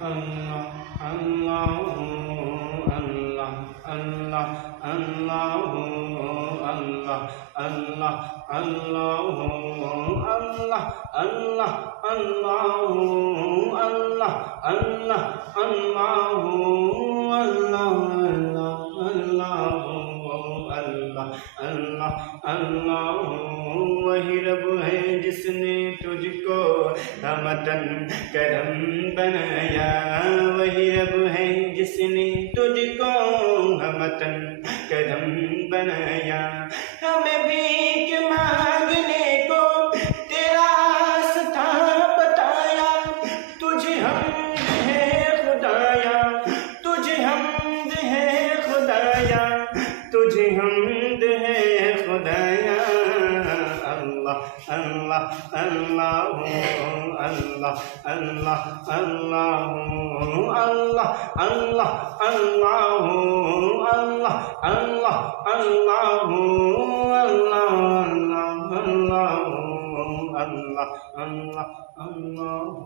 Allah, Allah, Allah, Allah, Allah, Allah, Allah, Allah, Allah, Allah, Allah, Allah, Allah, Allah, وہی رب ہے جس نے تجھ کو ہمتن کرم بنایا، وہی رب ہے جس نے تجھ کو ہمتن کرم بنایا، ہمیں بھیک مانگنے کو تیرا راستہ بتایا، تجھے حمد ہے خدایا، تجھے حمد ہے خدایا، تجھے حمد ہے خدایا، اللہ اللہ اللہ اللہ اللہ اللہ اللہ اللہ اللہ اللہ اللہ اللہ اللہ اللہ اللہ اللہ اللہ